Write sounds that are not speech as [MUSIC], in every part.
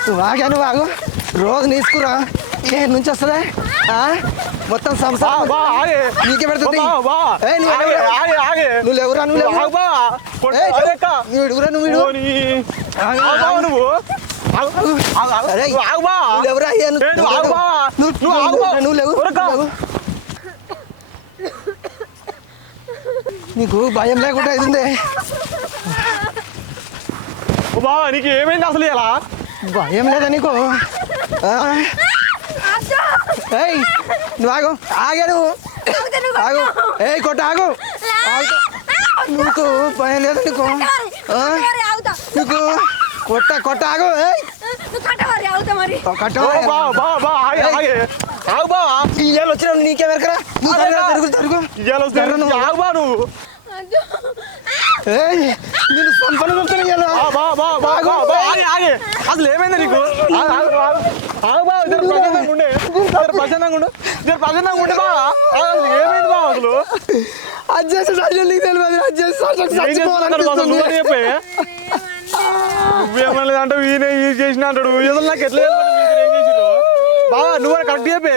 నువ్వు ఆగా నువ్వు ఆగు. రోజు తీసుకురా ఏ నుంచి వస్తుందా? ఆ? మొత్తం సంసారం నీకే పెడుతుంది. నువ్వు లేవురా నువ్వు అక్క. నువ్వు నువ్వు ఆగు. నువ్వు. లేవు. నీకు భయం లేకుండా ఓ బావ నీకు ఏమైంది అసలు ఇలా? భయం లేదా నీకు? ఏయ్ నువ్వు ఆగు. ఆగా నువ్వు. ఆగు. ఏయ్ కొట్ట ఆగు. నీకు భయం లేదా నీకు? నీకు కొట్ట కొట్ట ఆగు. ఏయ్. కట్ట ఓ బా బా బా ఆగే ఆగే. ఆగు బా. ఇయ్యాలు వచ్చిన నీకే వెరకరా నువ్వు. జరుగు జరుగు ఇయ్యాల నువ్వు. ఆగు బా నువ్వు. నేను సంపన్న ఆగే. అసలు ఏమైంది నీకు? ప్రశాంతంగా ఉండే. ప్రశాంతంగా ఉండు. ప్రశాంతంగా ఉండే బా. ఆగు, అసలు ఏమైంది బా అసలు? అడ్జస్ట్ సాక్షులు నీకు తెలియదు అడ్జస్ట్ సాక్షులు ఏం చేస్తున్నారు బా అసలు? నువ్వు చెప్పే. నువ్వేమనలేదు అంటే ఈయన ఇది చేసిన అంటాడు. అసలు నాకు ఎట్లా బావా నువ్వు కరెక్ట్ చెప్పే.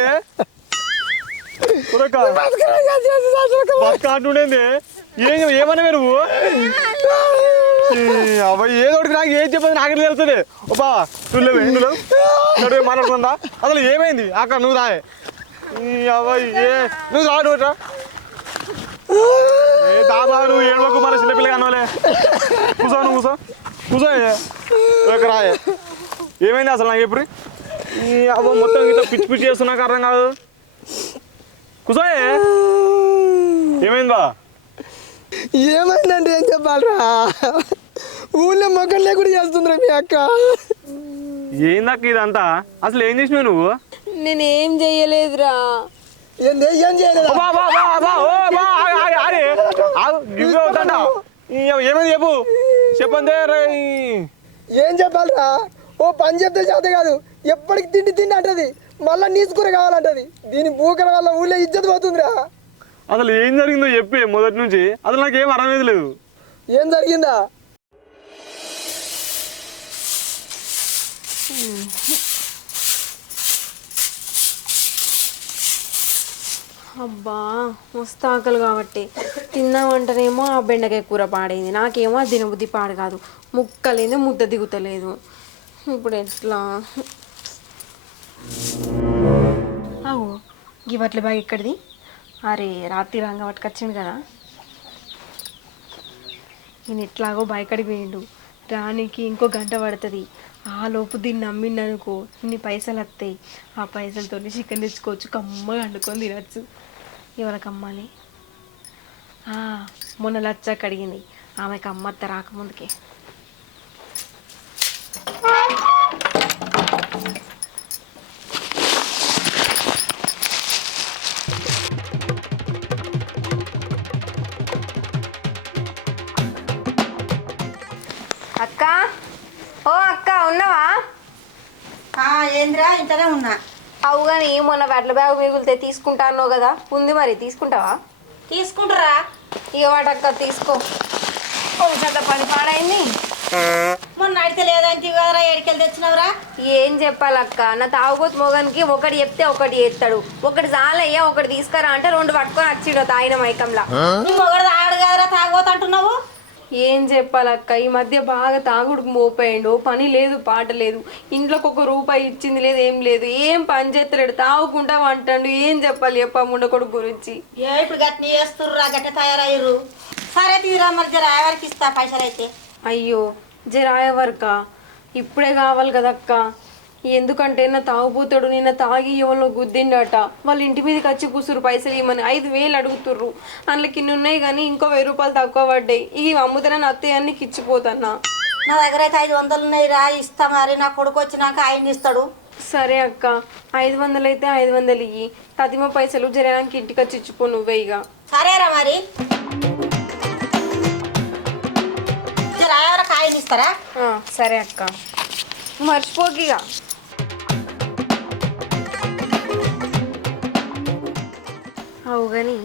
ఉరక బతుక అంటుండేంది. ఏం ఏమన్నా నువ్వు? అబ్బాయి ఏదో ఒకటి నాకు ఏం చెప్పదు నాకు తెలుస్తుంది. ఓ బావా నువ్వు లేవే నువ్వు లేవు. మాట్లాడుతుందా అసలు ఏమైంది? అక్కడ నువ్వు రాయే అబ్బాయి ఏ నువ్వు రా నువ్వు రా. ఏ దాబా నువ్వు ఏడవకు మన చిన్నపిల్ల కనవలే. కూసో నువ్వు కూసో. కూసో ఒక రాయే ఏమైంది అసలు నాకు ఎప్పుడు ఈ మొత్తం ఇట్లా పిచ్చి పిచ్చి చేస్తున్నా అర్థం కాదు. కూసోయే ఏమైంది బా? ఏమైందంటే ఏం చెప్పాలరా? ఊళ్ళో మొక్కలు లేకుండా చేస్తుందిరా మీ అక్క. ఏందక్క ఇదంతా? అసలు ఏం చేసినావు నువ్వు? నేనేం చెయ్యలేదురా ఏంది ఏం చేయలేదా? బా బా బా బా ఓ బా ఆగు, ఆగు, ఆగు. ఆగు, గివ్వే అవుతాంట. ఈ ఏమైంది చెప్పు. రే ఈ. ఏం చెప్పాలరా? ఓ పని చెప్తే చేత కాదు. ఎప్పటికి తిండి తిండి అంటది. మళ్ళా నీసుకూర కావాలంటది. దీని బూకల వల్ల ఊళ్ళో ఇజ్జత్ పోతుందిరా. అసలు ఏం జరిగిందో చెప్పి మొదటి నుంచి. అసలు నాకేం అర్థమేది లేదు. ఏం జరిగిందా? అబ్బా మస్తు ఆకలి కాబట్టి. తిందామంటేనేమో ఆ బెండకాయ కూర పాడైంది. నాకేమో ఆ దినబుద్ధి పాడు కాదు. ముక్కలేదు ముద్ద దిగుతలేదు. ఇప్పుడు ఎట్లా? అవు ఈ బట్టల బ్యాగ్ ఎక్కడిది అరే రాత్రి రంగ పట్టుకొచ్చిండు కదా. నేను ఎట్లాగో బయకడికి పోయిండు రానికి ఇంకో గంట పడుతుంది. ఆ లోపు దీన్ని నమ్మిండనుకో ఇన్ని పైసలు వస్తాయి ఆ పైసలతో చికెన్ తెచ్చుకోవచ్చు కమ్మగా వండుకొని తినచ్చు. ఎవరికి అమ్మాలి మొన్న లచ్చక్క కడిగింది ఆమెకు అమ్మత్త రాకముందుకే. అక్క. ఓ అక్క ఉన్నావా? ఏందిరా ఇంతనే ఉన్నా. అవు కానీ మొన్న వడ్ల బ్యాగ్ మిగులితే తీసుకుంటా అన్నావు కదా. ఉంది మరి తీసుకుంటావా? తీసుకుంటారా. ఇక వాటక్క తీసుకో. పెద్ద పని పాడైంది. మొన్న అడితే లేదంటే కదరా ఏడికెళ్ళి తెచ్చినవరా? ఏం చెప్పాలక్క? నా తాగుబోతు మొగనికి ఒకటి చెప్తే ఒకటి చేస్తాడు. ఒకటి చాలయ్యా ఒకటి తీసుకురా అంటే రెండు పట్టుకొని వచ్చిండు తాగిన మైకంలా. మొగడు తాగడు కదరా తాగబోతు అంటున్నావు? ఏం చెప్పాలక్క? ఈ మధ్య బాగా తాగుడుకు మోపోయిండు. పని లేదు పాట లేదు. ఇంట్లోకి ఒక రూపాయి ఇచ్చింది లేదు ఏం లేదు. ఏం పని చేస్తలేడు తాగుకుంటా అంటాడు. ఏం చెప్పాలి చెప్ప ముండకొడుకు గురించి? ఏ ఇప్పుడు గట్ని చేస్తుర్రా గట్ట తయారయ్యారు సరే తీరా మరి జర ఎవరికి ఇస్తా పైసలు అయితే అయ్యో జరాయవర్క ఇప్పుడే కావాలి కదక్క? ఎందుకంటే నా తాగుపోతాడు నిన్న తాగి ఎవరిలో గుద్దిండట. వాళ్ళ ఇంటి మీదకి వచ్చి కూసురు పైసలు ఇవ్వమని ఐదు వేలు అడుగుతుర్రు. అందులోకి ఇన్ని ఉన్నాయి కానీ ఇంకో వెయ్యి రూపాయలు తక్కువ పడ్డాయి. ఇవి అమ్ముతానే అత్తయ్య అన్ని ఇచ్చిపోతాన్నా నా దగ్గర అయితే ఐదు వందలు ఉన్నాయి రా ఇస్తా మరి. నా కొడుకు వచ్చినాక ఆయన ఇస్తాడు. సరే అక్క ఐదు వందలు అయితే ఐదు వందలు ఇయ్యి. తదిమ పైసలు జరడానికి ఇంటికి వచ్చి ఇచ్చిపో నువ్వే ఇక. సరేరా మరి. ఆయన ఇస్తారా? సరే అక్క. మర్చిపోకిగా అవు కానీ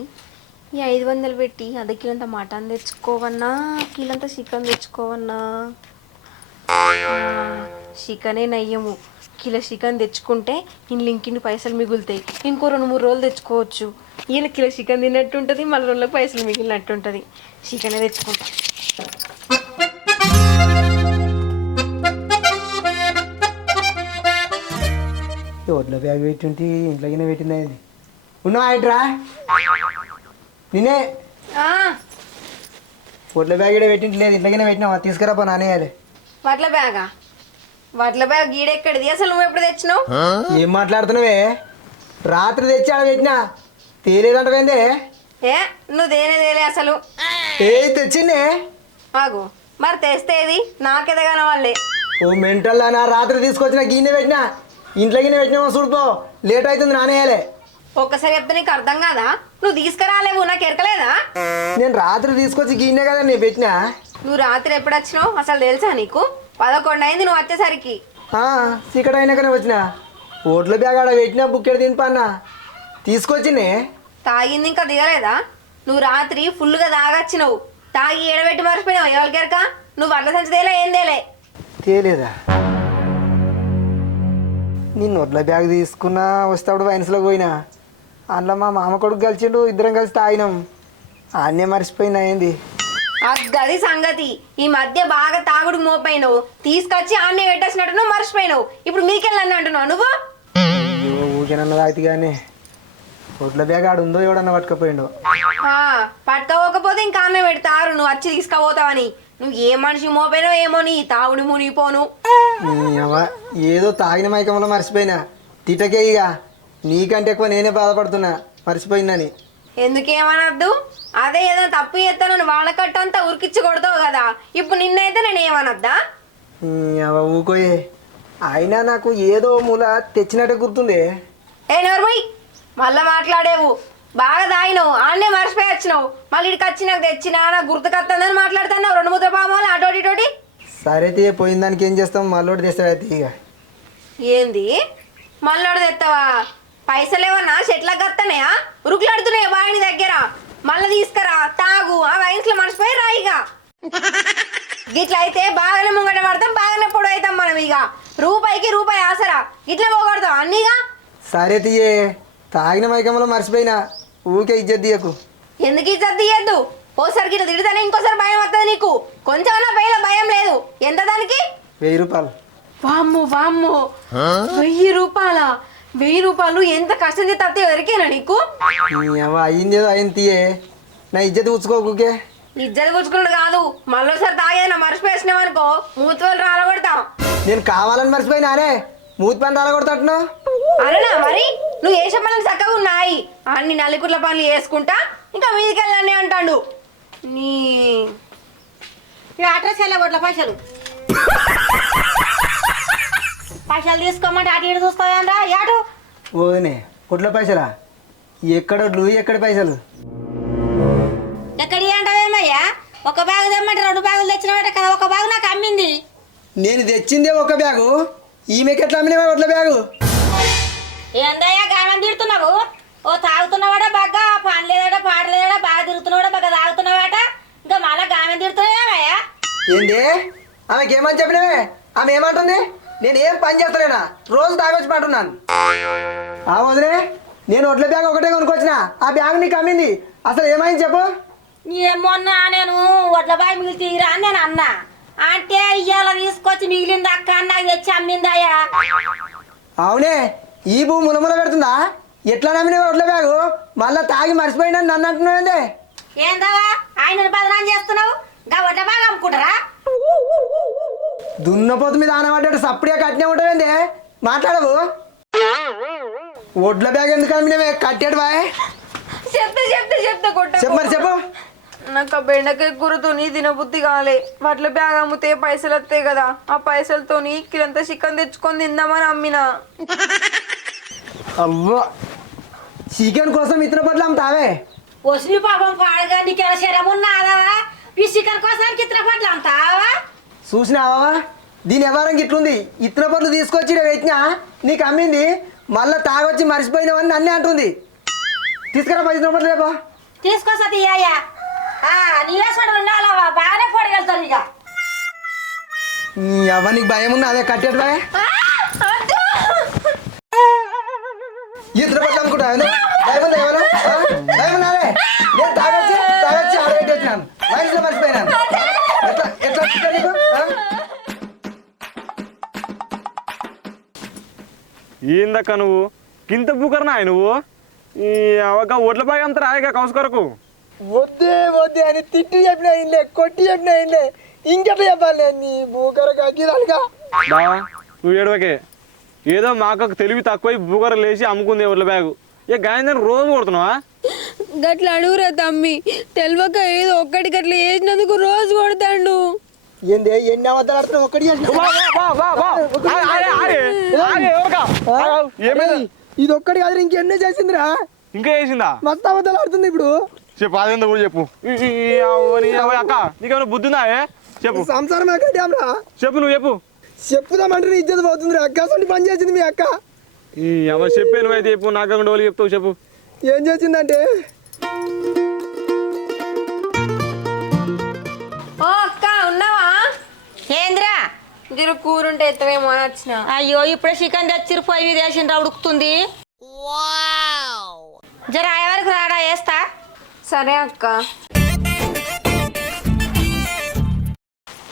ఈ ఐదు వందలు పెట్టి అర్ధ కిలంత మటన్ తెచ్చుకోవన్నా కిలంత చికెన్ తెచ్చుకోవన్నా? చికెనే నయ్యము. కిలో చికెన్ తెచ్చుకుంటే ఇంట్లో ఇంకిన్ని పైసలు మిగులుతాయి. ఇంకో రెండు మూడు రోజులు తెచ్చుకోవచ్చు. ఈయన కిలో చికెన్ తిన్నట్టు ఉంటుంది మళ్ళీ రోజులకు పైసలు మిగిలినట్టు ఉంటుంది చికెనే తెచ్చుకుంటా. ఒడ్ల బ్యాగ్ పెట్టింటి ఇంట్లోనే పెట్టింది ఇది ఉన్నావా ఏంట్రా నేనే ఒడ్ల బ్యాగ్ ఇక్కడ పెట్టింటి లేదు ఇంట్లోనే పెట్టినావా? తీసుకురా పో నానేయాలి వడ్ల బ్యాగా? వడ్ల బ్యాగ్ గీడెక్కడిది అసలు నువ్వు ఎప్పుడు తెచ్చినావు? ఏం మాట్లాడుతున్నావే? రాత్రి తెచ్చి ఆడ పెట్టినా. తేలేదంటవేందే ఏ నువ్వు దేనే దేలే అసలు. ఏ తెచ్చిందే? ఆగు. మరి తెస్తేది నాకేదే కనవాళ్ళే ఓ మెంటల్ నా రాత్రి తీసుకొచ్చిన గిన్నె పెట్టినా. ఇంట్లో గిన్నె పెట్టినామో చూడుపో లేట్ అవుతుంది నానేయాలి ఒక్కసారి చెప్తే నీకు అర్థం కాదా? నువ్వు తీసుకురాలేవు నాకు ఎరకలేదా? నేను రాత్రి తీసుకొచ్చి గిన్నె కదా నేను పెట్టినా. నువ్వు రాత్రి ఎప్పుడు వచ్చినావు? అసలు తెలుసా నీకు? పదకొండు అయింది నువ్వు వచ్చేసరికి. ఆ, చీకటి అయినాకనే వచ్చిన. ఓట్ల బ్యాగ్ ఆడ పెట్టినా బుక్కెడు తినిపన్నా. తీసుకొచ్చినే. తాగింది ఇంకా దిగలేదా? నువ్వు రాత్రి ఫుల్గా తాగొచ్చినావు. తాగి ఏడబెట్టి మర్చిపోయినావు. ఎవరికెరక నువ్వు వడ్ల సంచదేలే ఏం తేలే? తేలేదా? నేను ఒడ్ల బ్యాగ్ తీసుకున్నా వస్తాడు వైన్స్లో పోయినా. అందులో మా మామ కొడుకు కలిసిండు ఇద్దరం కలిసి తాగినాం. అన్నే మర్చిపోయినా ఏంది? అది సంగతి. ఈ మధ్య బాగా తాగుడు మోపోయినావు తీసుకొచ్చి ఆన్నే పెట్టేసినట్టు నువ్వు మర్చిపోయినావు. ఇప్పుడు మీకెళ్ళని అంటున్నావు నువ్వు? ఊకేనన్న తాగితే కానీ ఒడ్ల బ్యాగ్ ఆడు ఉందో ఎవడన్నా పట్టుకపోయిండు? ఆ, పట్టుకోకపోతే ఇంకా అన్నే పెడతారు. నువ్వు వచ్చి తీసుకుపోతావని. నువ్వు ఏ మనిషి మోపోయినావు ఏమో నీ తాగుడు మునిగిపోను. ఏదో తాగిన మైకంలో మర్చిపోయినా. తిటకే ఇక. నీకంటే ఎక్కువ నేనే బాధపడుతున్నా. మర్చిపోయిందని. ఎందుకేమనద్దు? అదే ఏదో తప్పు చేస్తాను వాళ్ళకట్టంతా ఉరికిచ్చి కొడతావు కదా. ఇప్పుడు నిన్నైతే నేను ఏమనద్దా ఊకోయే. అయినా నాకు ఏదో మూల తెచ్చినట్టే గుర్తుంది. ఏ నోర్మయ్ మళ్ళా మాట్లాడేవు. బాగా తాగినావు. ఆన్నే మర్చిపోయి వచ్చినావు. మళ్ళీ ఇక్కడికి వచ్చి నాకు తెచ్చినా నాకు గుర్తుకొస్తుందని మాట్లాడుతున్నావు. రెండు ముద్ర పామాలి అటోటి ఇటోటి సరే తీయ పోయిన దానికి ఏం చేస్తాం? మళ్ళీ తెస్తావా ఇక? ఏంది? మళ్ళోడు తెస్తావా పైసలు ఏమన్నా చెట్లకు వస్తానయా ఉరుకులాడుతున్నాయా వాడిని దగ్గర? మళ్ళీ తీసుకురా తాగు. ఆ వయసులో మర్చిపోయి రాయిగా గిట్ల అయితే బాగానే ముంగట పడతాం బాగానే పొడి అవుతాం మనం ఇక. రూపాయికి రూపాయి ఆసరా. ఇట్లా పోగొడతాం అన్నీగా సరే తీయే. తాగిన మైకంలో మర్చిపోయినా. ఊకే ఇజ్జత్ తీయకు. ఎందుకు ఇజ్జత్ తీయద్దు? ఓసారి గిట్ల తిడితేనే ఇంకోసారి భయం వస్తుంది నీకు. కొంచెమన్నా భయం భయం లేదు. ఎంత దానికి? వెయ్యి రూపాయలు. వామ్మో వామ్మో. వెయ్యి రూపాయల? వెయ్యి రూపాయలు ఎంత కష్టం చేస్తే తప్పితే ఎవరికేనా నీకు? అవ్వ అయింది ఏదో అయింది తీయే. నా ఇజ్జత్ ఉంచుకోకుకే ఇజ్జత కూర్చుకున్నాడు కాదు మళ్ళీసారి తాగేది నా మర్చిపోయేసినావు అనుకో మూతులు రాలగొడతాం. నేను కావాలని మర్చిపోయినానే మూతి పని రాలగొడతాను అరేనా మరి? నువ్వు ఏ చెప్పాలని చక్కగా ఉన్నాయి? అన్ని నలుగుర్ల పనులు చేసుకుంటా ఇంకా మీదికి అంటాడు. నీ అడ్రస్ వెళ్ళ కొట్ల పైసలు? పైసలు తీసుకోమంటే అటు ఇటు చూస్తాయంరా యాటు ఓనే కొట్ల పైసలా? ఎక్కడొడ్లు ఎక్కడ పైసలు? ఎక్కడి అంటావేమయ్యా ఒక బ్యాగ్ తెమ్మంటే రెండు బ్యాగులు తెచ్చినవాడే కదా ఒక బ్యాగ్ నాకు అమ్మింది. నేను తెచ్చిందే ఒక బ్యాగు. ఈమెకి ఎట్లా అమ్మినా ఒడ్ల బ్యాగు? ఏందయ్యా గానం తిడుతున్నావు? ఓ తాగుతున్నవాడా బాగా పని లేదట పాట లేదట బాగా తిరుగుతున్నావాడా బాగా తాగుతున్నావాట. ఇంకా మళ్ళా గానం తిడుతున్నావేమయ్యా? ఏంది? ఆమెకి ఏమని చెప్పినవే? ఆమె ఏమంటుంది? నేను ఏం పని చేస్తలేనా? రోజు తాగొచ్చి అంటున్నాను ఆ వదిలే నేను ఒడ్ల బ్యాగ్ ఒకటే కొనుక్కొచ్చిన. ఆ బ్యాగ్ నీకు అమ్మింది. అసలు ఏమైంది చెప్పు? ఏమన్నా నేను వడ్ల బాయ్ మిగిలి తీరా అని నేను అన్నా. అంటే ఇవాళ తీసుకొచ్చి మిగిలింది అక్క నాకు తెచ్చి అమ్మిందయ్యా అవునే ఈ భూమి ములముల పెడుతుందా? ఎట్లా నమ్మిన ఒడ్ల బ్యాగు? మళ్ళా తాగి మర్చిపోయినా నన్ను అంటున్నావు ఏందవా ఆయన బదనాం చేస్తున్నావు? ఇంకా వడ్ల బాగా అమ్ముకుంటారా? దున్నపోతు మీద ఆనబడ్డాడు సప్పుడే కట్టినే ఉంటావేంది? మాట్లాడవు. ఒడ్ల బ్యాగ్ ఎందుకు అమ్మినవే? కట్టాడు బాయ్. చెప్తే చెప్తే చెప్తే కొట్ట చెప్పు నాకు ఆ బెండకాయ కూరతోని తినబుద్ధి కాలే. వడ్ల బ్యాగ్ అమ్మితే పైసలు వస్తాయి కదా. ఆ పైసలతోని కిలంతా చికెన్ తెచ్చుకొని తిందామని అమ్మినా. అవ్వ. చికెన్ కోసం ఇతర పట్ల అమ్ముతావే? వసిని పాపం పాడగా నీకేమైనా శరం ఉన్నాదా ఈ చికెన్ కోసానికి ఇతర పట్ల అంతావా చూసినావా దీని వ్యవహారం ఇట్లుంది ఇతర పట్లు తీసుకొచ్చి పెట్టినా నీకు అమ్మింది. మళ్ళా తాగొచ్చి మర్చిపోయినావని నన్నే అంటుంది. తీసుకురా పది రూపాయలు రేపా తీసుకొస్తా తీయ్యా నీవేసుకుంటూ ఉండాలవా బాగానే పొడగలుగుతాను ఇక. నీ అవ్వ నీకు భయం ఉందా అదే కట్టేటు బాయ్ ఇద్దరు పట్ల అనుకుంటా భయం ఆ? భయం నేను తాగొచ్చి తాగొచ్చి ఆడబెట్టి వచ్చినాను మర్చిపోయినాను ఎట్లా ఎట్లా వచ్చిందా నీకు? ఆ? ఏందక్క నువ్వు? గింత బుకరనా నువ్వు? ఈ అవక ఒడ్ల బాగా అంతా రాయక కౌసు కొరకు వద్దే వద్దే అని తిట్టి చెప్పిన ఇల్లే కొట్టి చెప్పిన ఇల్లే ఇంకెట్లా చెప్పాలి నీ బూకరగా గిరాలుగా బావా నువ్వు ఏడవకే. ఏదో మాకు తెలివి తక్కువ బుకర లేచి అమ్ముకుంది ఒడ్ల బ్యాగు. ఇక గాయందని రోజు కొడుతున్నావా? గట్ల అడుగురా తమ్మి. తెలియక ఏదో ఒక్కటి గట్ల వేసినందుకు రోజు కొడతాడు. ఏంది ఎన్ని అవతలు ఆడుతున్నావు? ఒక్కడి ఇది ఒక్కడి కాదు ఇంకెన్నో చేసిందిరా? ఇంకా వేసిందా మస్తు అవతలు ఆడుతుంది ఇప్పుడు. చెప్పు అదేందో కూడా చెప్పు. అక్క నీకేమైనా బుద్ధి ఉందా ఏ? చెప్పు. సంసారం కట్టాంరా చెప్పు నువ్వు చెప్పు. చెప్పుదామంటే నీ ఇజ్జత పోతుందిరా. అక్క అసలు పని చేసింది మీ అక్క. ఈ అవ్వ చెప్పే నువ్వైతే చెప్పు నాకు వాళ్ళు చెప్తావు చెప్పు. ఏం చేసిందంటే? ఓ అక్క ఉన్నావా? ఏంద్రా? కూర ఉంటే ఎత్తవేమో అని వచ్చిన. అయ్యో ఇప్పుడే చికెన్ తెచ్చిరు పొయ్యి మీద వేసిండ్రా ఉడుకుతుంది జర అయ్యే వరకు రాడా వేస్తా? సరే అక్క.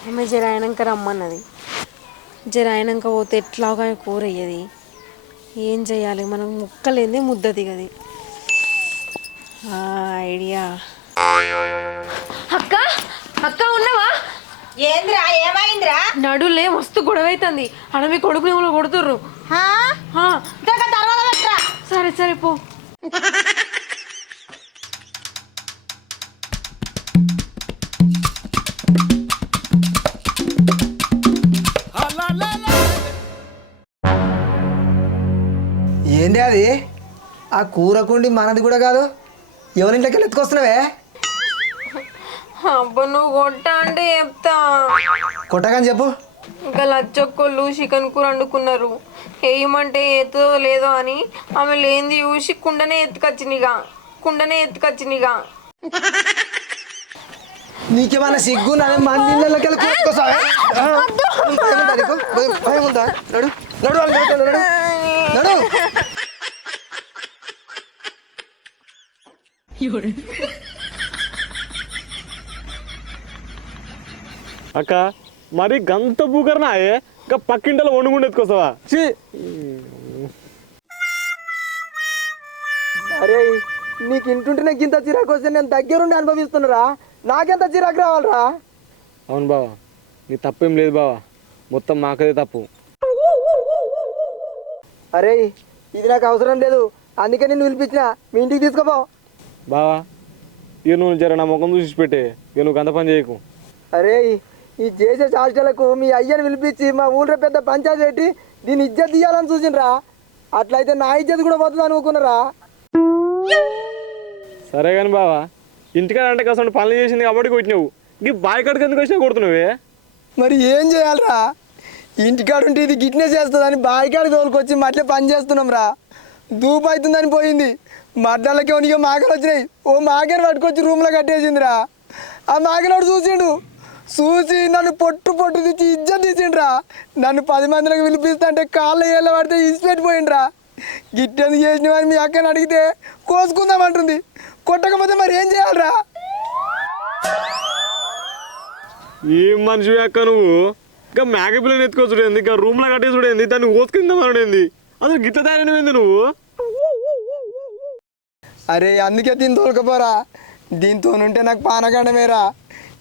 ఆమె జర అయినాక రమ్మన్నది. జర అయినాక పోతే ఎట్లాగా కూర అయ్యేది? ఏం చేయాలి? మనం ముక్కలేంది ముద్ద దిగది. ఆ, ఐడియా. అక్క అక్క ఉన్నావా? ఏంద్రా ఏమైందిరా? నడులే మస్తు గొడవ అవుతుంది అడ మీ కొడుకుని కొడుతుర్రు తర్వాత సరే సరే పో. ఏంది అది? ఆ కూరకుండి మనది కూడా కాదు. ఎవరింట్లోకి వెళ్ళి ఎత్తుకొస్తున్నావే? అబ్బా నువ్వు కొట్టా అంటే చెప్తా. కొట్టకని చెప్పు. ఇంకా లచ్చొక్కళ్ళు చికెన్ కూర వండుకున్నారు. వేయమంటే ఎత్తుదో లేదో అని ఆమె లేనిది చూసి కుండనే ఎత్తుకొచ్చినిగా. కుండనే ఎత్తుకొచ్చినిగా. నీకేమన్నా సిగ్గు నన్ను వెళ్ళి? భయం ఉందా భయం ఉందా నడు. నడు వాళ్ళు నడు, నడు నడు అక్క మరి గంత బూకరనా ఏ? ఇంకా పక్కింటలో వండుకుంటే ఎత్తుకొస్తావా? చీ అరే నీకు ఇంటుంటే నాకు ఇంత చిరాకు వస్తే నేను దగ్గరుండి అనుభవిస్తున్నారా? నాకెంత చిరాకు రావాలరా? అవును బావా నీ తప్పేం లేదు బావా. మొత్తం మాకదే తప్పు. అరే ఇది నాకు అవసరం లేదు. అందుకే నిన్ను పిలిపించిన. మీ ఇంటికి తీసుకోపో. బావా ఇక నువ్వు జర నా ముఖం చూసి పెట్టే ఇక నువ్వు గంత పని చేయకు. అరే ఈ చేసే హాస్టళ్ళకు మీ అయ్యని పిలిపించి మా ఊళ్ళో పెద్ద పంచాయతీ పెట్టి దీన్ని ఇజ్జత్ తీయాలని చూసిండ్రా. అట్లయితే నా ఇజ్జత్ కూడా పోతుంది అనుకున్నారా? సరే కానీ బావా ఇంటికాడ అంటే కాసం పనులు చేసింది కాబట్టి కొట్టినావు. ఈ బాయ్ కడికి ఎందుకు వచ్చినా కొడుతున్నావే? మరి ఏం చేయాలరా? ఇంటికాడ ఉంటే ఇది గిట్నెస్ చేస్తుందని బాయికాడ తోలుకొచ్చి మట్లే పని చేస్తున్నాం రా దూపు అవుతుందని పోయింది మడ్డలకి ఉనికి మాకలు వచ్చినాయి. ఓ మాకని పట్టుకొచ్చి రూమ్లో కట్టేసిందిరా. ఆ మాకనోడు చూసిండు. చూసి నన్ను పొట్టు పొట్టు తెచ్చి ఇజ్జత్ తీసిండ్రా. నన్ను పది మందికి పిలిపిస్తా అంటే కాళ్ళ ఏళ్ళ పడితే ఇసిపెట్టిపోయిండ్రా గిట్టెందుకు చేసినవని మీ అక్కని అడిగితే కోసుకుందామంటుంది కొట్టకపోతే మరి ఏం చేయాలరా? ఏం మనిషి అక్క నువ్వు? ఇంకా మేక పిల్లని ఎత్తుకోవచ్చుడేంది ఇంకా రూమ్లో కట్టేసుడేంది దాన్ని ఓసుకుందామనుడేంది అసలు గిట్ల తయారైనది నువ్వు? అరే అందుకే దీని తోలుకపోరా దీంతో ఉంటే నాకు పానకండమేరా.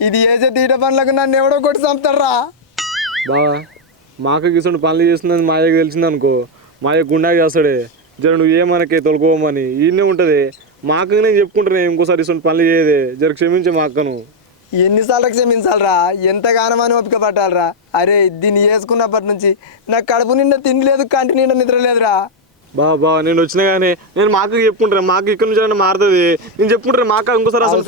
ఇది వేసే తీట పనులకు నన్ను ఎవడో కొట్టి చంపుతారా బావా మాకు గిసండు పనులు చేస్తుందని మాయకు తెలిసింది అనుకో మాయ గుండా చేస్తాడే. జర నువ్వు ఏమనకే తొలుకోమని ఈయనే ఉంటుంది. మాకు నేను చెప్పుకుంటానే ఇంకోసారి ఇసండు పనులు చేయదే. జర క్షమించే మా అక్కను. ఎన్నిసార్లు క్షమించాలరా? ఎంతగానో అని ఓపిక పట్టాలరా? అరే దీన్ని వేసుకున్నప్పటి నుంచి నాకు కడుపు నిండా తిండి లేదు కంటి నిండా నిద్ర లేదురా. బా బా నేను వచ్చినా కానీ నేను మాకు చెప్పుకుంటాను మాకు ఇక్కడ నుంచి మారుతుంది? నేను చెప్పుకుంటాను మాకు ఇంకోసారి అసలు.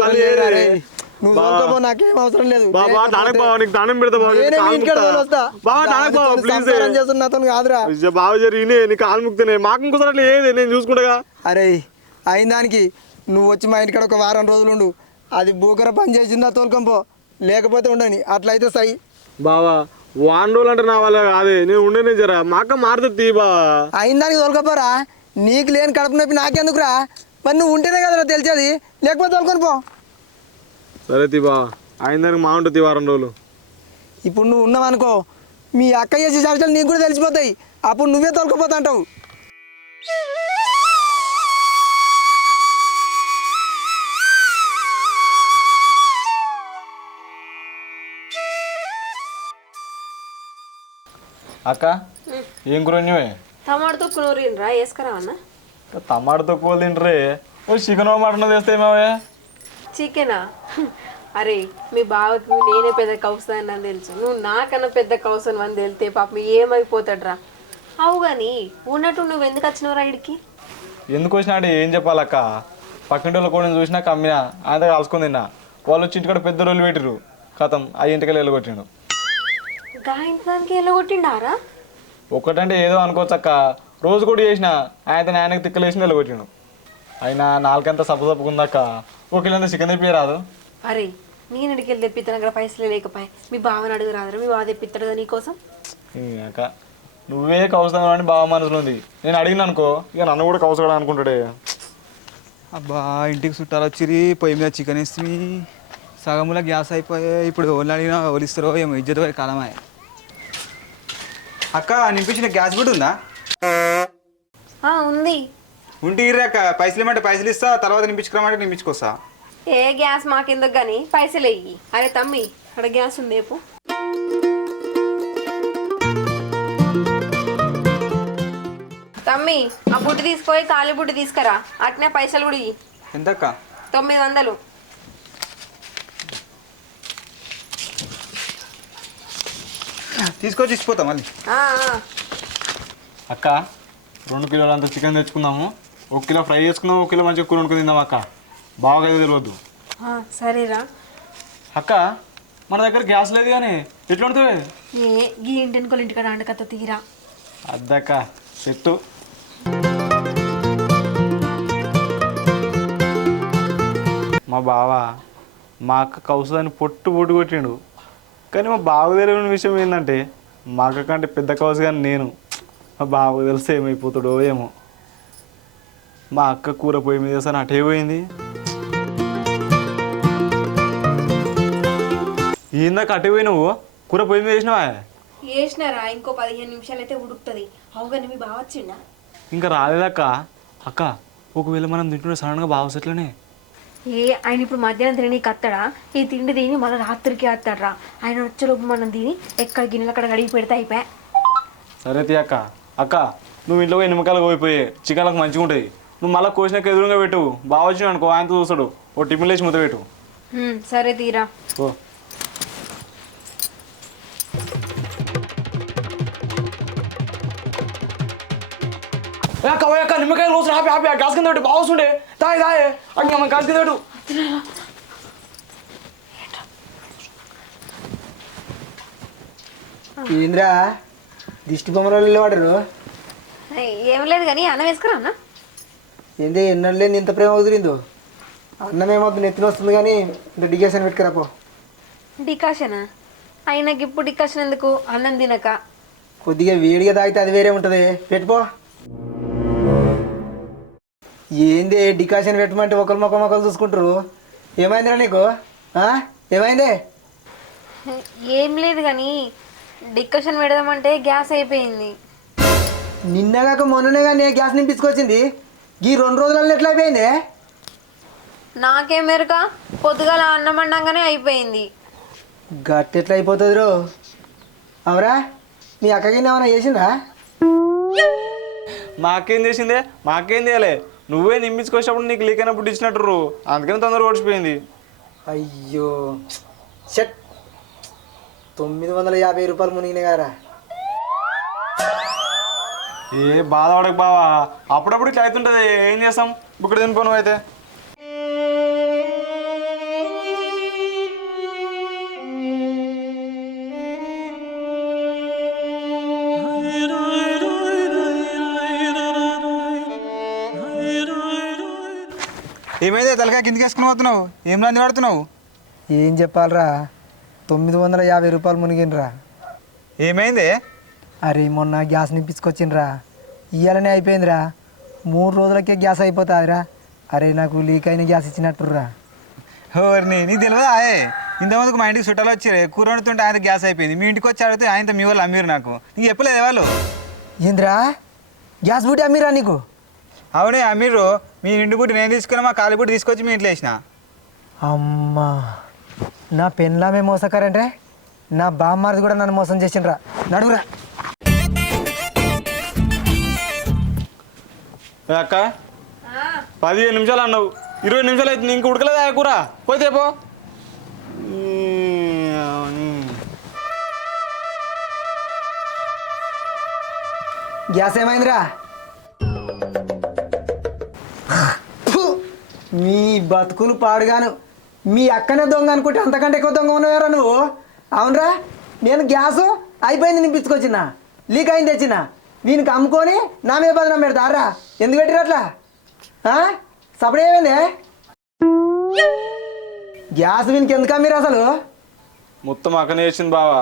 నువ్వు నాకేం అవసరం లేదు. బాబా దానికి బావా నీకు దానం పెడతా బావా నేనే మీ ఇంటికాడ తోలొస్తా. బావా దానికి బావా దానితో ప్లీజ్ సంసారం చేస్తున్న నాతో కాదురా. బావ జరిగినే నీకు మాకు ఇంకోసారి అట్లా ఏది? నేను చూసుకుంటా అరే అయిన దానికి నువ్వు వచ్చి మా ఇంటికాడ ఒక వారం రోజులు ఉండు అది బూకర పని చేసిందా తోలుకంపో. లేకపోతే ఉండని అట్లయితే సై. బావా వాన్ రోజులు అంటే నా వల్ల కాదే నేను ఉండేనే జరా మా అక్క మారుతుంది తీ బా అయిందానికి తోలుకపోరా నీకు లేని కడుపు నొప్పి నాకెందుకురా? మరి నువ్వు ఉంటేనే కదరా తెలిసేది లేకపోతే తోలుకొని పో సరే తీ బా అయిందానికి మా ఉంటుంది వారం రోజులు. ఇప్పుడు నువ్వు ఉన్నావనుకో మీ అక్క చేసే సమస్యలు నీకు కూడా తెలిసిపోతాయి అప్పుడు నువ్వే తోలుకుపోతా అంటావు. అక్క ఏం కూర వండినవే? టమాటో నూరినరా వేసుకురా అన్న? టమాటాతో కూర తింటరే ఓ చికెన్ మటన్ తెస్తే ఏమవే? చికెనా? అరే మీ బావకి నేనే పెద్ద కౌసాన్ని అని తెలుసు. నువ్వు నాకన్నా పెద్ద కౌసన్ అని తెలితే పాపం ఏమైపోతాడ్రా? అవు కానీ ఉన్నట్టు నువ్వు ఎందుకు వచ్చినవురా ఇడికి ఎందుకు వచ్చినాడు? ఏం చెప్పాలక్క పక్కింటి వాళ్ళ కూడా చూసినా కమ్మినా ఆయన కలుసుకొని తిన్నా. వాళ్ళు వచ్చి ఇంటికాడ పెద్ద రోజులు పెట్టిరు కథం ఆ ఇంటికి వెళ్ళగొట్టిండు. గాయించడానికి వెళ్ళగొట్టిండారా ఒక్కటంటే ఏదో అనుకోవచ్చక్క. రోజు కూడా చేసిన ఆయన ఆయనకి తిక్కలేసిన వెళ్ళగొట్టిండు అయినా నాలుగంతా సప్ప సప్పుకుందాక ఒక కిలో చికెన్ తెప్పి రాదు? అరే నేను వెళ్ళి తెప్పిస్తాను అక్కడ పైసలు లేకపోయి. మీ బావని అడుగు రాదురా మీ బావ తెప్పిస్తాడు నీకోసం? అక్క నువ్వే కౌస్తావు అని బాగా మనసులో ఉంది. నేను అడిగిన అనుకో ఇక నన్ను కూడా కౌసగడ అనుకుంటాడే. అబ్బా ఇంటికి చుట్టాలు వచ్చిరి పొయ్యి మీద చికెన్ ఇస్తుంది సగంలో గ్యాస్ అయిపోయాయి ఇప్పుడు ఓళ్ళు అడిగినా ఓలిస్తారో ఏమో ఇజ్జత పోయే కాలమే. అక్క నింపించిన గ్యాస్ కూడా ఉందా? ఆ, ఉంది. ఉంటే ఇర్రే అక్క పైసలు ఇమ్మంటే పైసలు ఇస్తా తర్వాత నింపించుకురమంటే నింపించుకొస్తా. ఏ గ్యాస్ మాకెందుకు కానీ పైసలు వెయ్యి అరే తమ్మి అక్కడ గ్యాస్ ఉంది తమ్మి ఆ బుడ్డి తీసుకొని ఖాళీ బుడ్డి తీసుకురా. అట్నే పైసలు కూడా ఇయ్యి. ఎంతక్క? తొమ్మిది వందలు. తీసుకొచ్చి ఇచ్చిపోతా మళ్ళీ. ఆ. అక్క రెండు కిలోలు అంత చికెన్ తెచ్చుకుందాము. ఒక కిలో ఫ్రై చేసుకుందాం ఒక కిలో మంచిగా కూర వండుకుని తిందాం అక్క? బాగా తెలియదు ఆ, సరేరా. అక్క మన దగ్గర గ్యాస్ లేదు కానీ ఎట్లా వండుతావే? ఏ గీ ఇంటిని ఇంటికాడ అండకత్త తీరా. అద్దక్క చెట్టు మా బావ మా అక్క కౌసుదాన్ని పొట్టు పొట్టు కొట్టిండు. కానీ మా బావ తెలియని విషయం ఏంటంటే మా అక్క కంటే పెద్ద కౌసు కానీ నేను. మా బావకు తెలిస్తే ఏమైపోతాడో ఏమో. మా అక్క కూర పొయ్యి మీద వేసాను అటే పోయింది. ఏందాక అటే పోయి నువ్వు? కూర పొయ్యి మీద వేసినావా వేసినారా ఇంకో పదిహేను నిమిషాలు అయితే ఉడుకుతుంది అవుగాని మీ బావ వచ్చిండా? ఇంకా రాలేదక్క. అక్క ఒకవేళ మనం తింటుంటే సడన్గా బాగా వస్తట్లనే ఏ ఆయన ఇప్పుడు మధ్యాహ్నం తిననీకి అత్తడా? ఈ తిండి తిని మళ్ళీ రాత్రికి అత్తడ్రా. ఆయన వచ్చేలోపు మనం తిని ఎక్కడ గిన్నెలు అక్కడ కడిగి పెడితే అయిపోయా? సరే తీ అక్క. అక్క నువ్వు ఇంట్లో పోయి నిమ్మకాయలు పోయిపోయి చికెన్లకు మంచిగా ఉంటుంది నువ్వు మళ్ళీ కోసినాక ఎదురుగా పెట్టు. బాగా వచ్చిన అనుకో ఆయనతో చూస్తాడు. ఓ టిఫిన్ లేచి ముద్ద పెట్టు. హ్మ్, సరే తీరా. ఓ. అక్క పోయి అక్క నిమ్మకాయలు రోజు హ్యాపీ హ్యాపీ గ్యాస్ కింద పెట్టు బాగా వస్తుండే అమ్మ పెట్టు ఏంద్రా? దిష్టి బొమ్మలు వాడరు. ఏం లేదు కానీ అన్నం వేసుకురా అన్న? ఏంది ఎన్నోళ్ళు లేని ఇంత ప్రేమ కుదిరిందో అన్నం ఏమవుతుంది ఎత్తున వస్తుంది కానీ ఇంత డిగేషన్ పెట్టుకురా పో. డికాషనా? ఆయనకి ఇప్పుడు డికాషన్ ఎందుకు? అన్నం తినక. కొద్దిగా వేడిగా తాగితే అది వేరే ఉంటుంది. పెట్టుకో ఏంది డికాషన్ పెట్టమంటే ఒకరు మొక్క మొక్కలు చూసుకుంటారు? ఏమైందిరా నీకు? ఆ? ఏమైంది? ఏం లేదు కానీ డికాషన్ పెడదామంటే గ్యాస్ అయిపోయింది. నిన్నగాక మొన్ననే కానీ గ్యాస్ నింపించుకొచ్చింది? ఈ రెండు రోజులలో ఎట్లా అయిపోయింది? నాకేం మెరుక పొద్దుగాల అన్నం వండంగానే అయిపోయింది. గట్టి ఎట్లా అయిపోతుంది రో అవరా? మీ అక్కకి ఏమైనా చేసిందా మాకేం చేసిందే? మాకేం చేయాలి? నువ్వే నిమ్మించుకొచ్చినప్పుడు నీకు లీక్ అయినప్పుడు ఇచ్చినట్టు అందుకని తొందరగా ఓడిచిపోయింది. అయ్యో. షట్. తొమ్మిది వందల యాభై రూపాయలు మునిగిన గారా. ఏ బాధపడకు బావా. అప్పుడప్పుడు ఇట్లా అవుతుంటుంది. ఏం చేస్తాం? ఇక్కడ తినిపోను అయితే ఏమైంది? తలకాయ కిందకి వేసుకుని పోతున్నావు? ఏం రంది పడుతున్నావు ఏం చెప్పాలరా? తొమ్మిది వందల యాభై రూపాయలు మునిగినరా ఏమైంది? అరే మొన్న గ్యాస్ నింపించుకొచ్చిండ్రా. ఇయ్యాలనే అయిపోయిందిరా. మూడు రోజులకే గ్యాస్ అయిపోతుందిరా. అరే నాకు లీక్ అయిన గ్యాస్ ఇచ్చినట్టుర్రా. హోర్ని నీకు తెలియదా? ఆయే ఇంతమందికి మా ఇంటికి చుట్టాలు వచ్చారు కూర వండుతుంటే ఆయన గ్యాస్ అయిపోయింది. మీ ఇంటికి వచ్చి అడిగితే ఆయనతో మీ వాళ్ళు అమ్మిరు నాకు. నీకు చెప్పలేదు వాళ్ళు? ఏంద్రా? గ్యాస్ బూటి అమ్మిరా నీకు? అవునే అమ్మిరు మీ ఇంటి బుట్టి నేను తీసుకున్నా మా కాలి బుట్టి తీసుకొచ్చి మీ ఇంట్లో వేసిన? అమ్మా నా పెన్లామే మోసకారంటే? నా బామ్మారిది కూడా నన్ను మోసం చేసిండ్రా. నడుగురా ఏ అక్క? పదిహేను నిమిషాలు అన్నావు. ఇరవై నిమిషాలు అయితే ఇంక ఉడకలేదా ఆ కూర? పోతే పో. గ్యాస్ ఏమైందిరా! మీ బతుకులు పాడుగాను. మీ అక్కనే దొంగ అనుకుంటే అంతకంటే ఎక్కువ దొంగ ఉన్నవారా నువ్వు? అవునరా? నేను గ్యాసు అయిపోయింది నింపించుకొచ్చిన. లీక్ అయింది తెచ్చిన. వీనికి అమ్ముకొని నా మీద బదనం పెడతారా ఎందుకు పెట్టిరు అట్లా? సపడే ఏమైంది? గ్యాస్ వీనికి ఎందుకు అమ్మిరు అసలు? మొత్తం అక్కనే చేసింది బావా.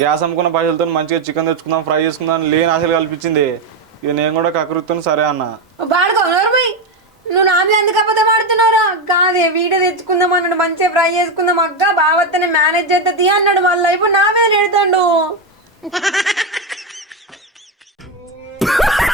గ్యాస్ అమ్ముకున్న పైసలతో మంచిగా చికెన్ తెచ్చుకుందాం ఫ్రై చేసుకుందాం లేని ఆశలు కల్పించింది. ఇక నేను కూడా కకృత్తుని సరే అన్న. నోరుమై నువ్వు నా మీద ఎందుకు అబద్ధం ఆడుతున్నావురా? కాదే వీడియో తెచ్చుకుందాం అన్నాడు మంచిగా ఫ్రై చేసుకుందాం. అక్క బావత్తని మేనేజ్ చేస్తుంది అన్నాడు మళ్ళీ ఇప్పుడు నా మీద నెడతాడు [LAUGHS]